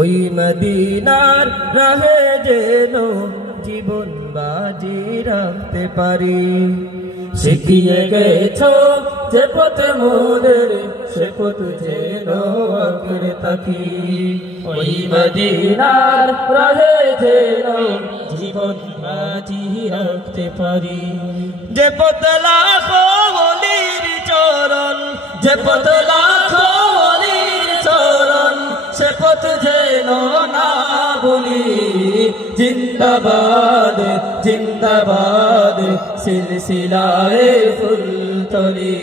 ওই মদিনার রাহে যেন জীবন বাজি রাখতে পারি। শিখিয়ে গেছো যে পথে মোদের সে পথ যেন আঁকড়ে থাকি। ওই মদিনার রাহে যেন জীবন বাজি রাখতে পারি। যে পথ লাখো ওলির চরণ, যে পথ লাখো ওলির চরণ, সে পথ যেন না ভুলি। জিন্দাবাদ জিন্দাবাদ সিলসিলায়ে ফুলতলি।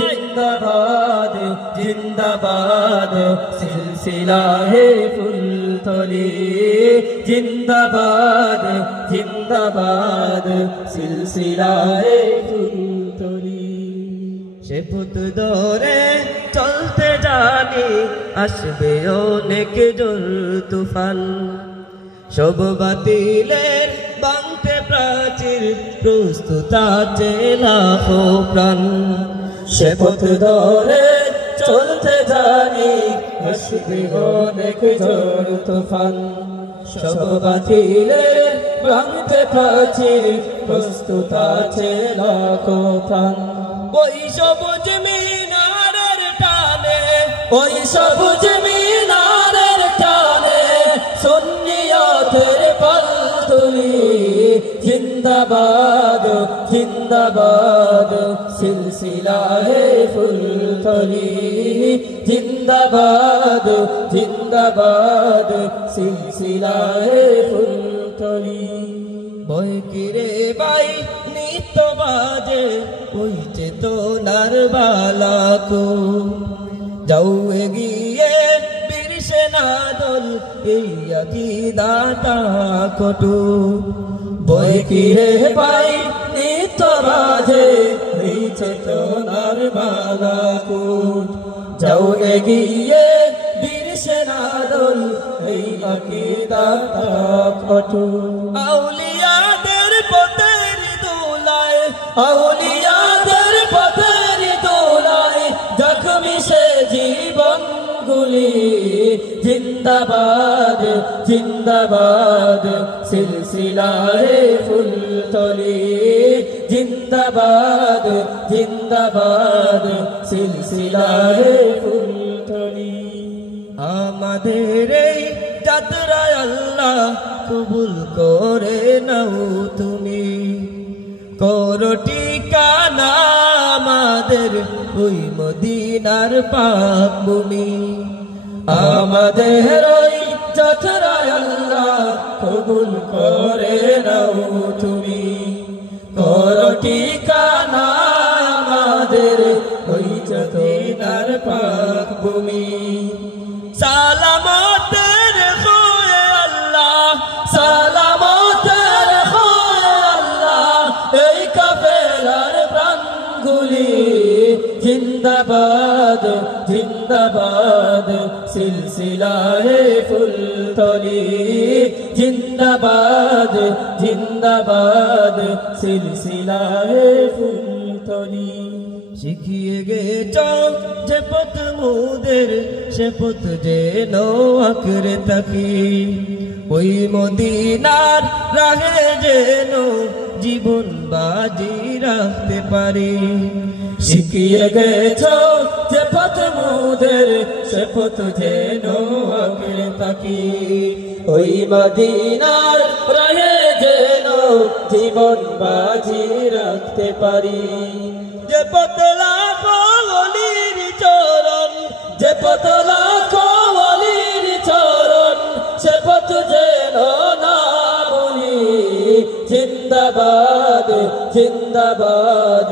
জিন্দাবাদ জিন্দাবাদ সিলসিলায়ে ফুলতলি। জিন্দাবাদ জিন্দাবাদ সিলসিলায়ে ফুলতলি। সে পথ ধরে চলতে জানি আসবে অনেক জোর তুফান। সব বাতিলের ভাঙতে প্রাচীর প্রস্তুত আছে লাখো প্রাণ। সে পথ ধরে চলতে জানি আসবে অনেক জোর তুফান। সব বাতিলের ভাঙতে প্রাচীর প্রস্তুত আছে লাখো প্রাণ। ওই সবুজ মিনারের টানে, ওই সবুজ মিনারের টানে সুন্নিয়তের পালতুলি। জিন্দাবাদ জিন্দাবাদ সিলসিলায়ে ফুলতলি। জিন্দাবাদ জিন্দাবাদ সিলসিলায়ে ফুলতলি। বই কিরে বাই নিত্য বাজে ওই চেতনার বালাকো। যাও এগিয়ে বীর সেনা দল এই আকীদাটা কটু। বই কিরে বাই নিত্য বাজে এই চেতনার বালাকো। যাও এগিয়ে বীর সেনা দল এই আকীদাটা কটু। আউলিয়াদের পথের দোলায়, আউলিয়াদের পথের দোলায় জখমি সে জীবনগুলি। জিন্দাবাদ জিন্দাবাদ সিলসিলায়ে ফুলতলি। জিন্দাবাদ জিন্দাবাদ সিলসিলায়ে ফুলতলি। আমাদের এই যাত্রায় আল্লাহ কবুল করে নাও তুমি। করো ঠিকানা আমাদের ওই মদিনার পাক ভূমি। আমাদের ওই যাত্রায় আল্লাহ কবুল করে নাও তুমি। করো ঠিকানা আমাদের ওই মদিনার পাক ভূমি। সালামতের খোয়ে আল্লাহ, সালামতের খোয়ে আল্লাহ এই কাফেলার প্রাণগুলি। জিন্দাবাদ জিন্দাবাদ সিলসিলায়ে ফুলতলি। জিন্দাবাদ জিন্দাবাদ সিলসিলায়ে ফুলতলি। শিখিয়ে গেছো যে পথ মোদের সে পথ যেন আঁকড়ে থাকি। ওই মদিনার রাহে যেন জীবন বাজি রাখতে পারি। শিখিয়ে গেছো যে পথ মোদের সে পথ যেন আঁকড়ে থাকি। ওই মদিনার রাহে যেন জীবন বাজি রাখতে পারি। যে পথ লাখো ওলির চরণ, যে পথ লাখো ওলির চরণ, সে পথ যেন না ভুলি। জিন্দাবাদ জিন্দাবাদ।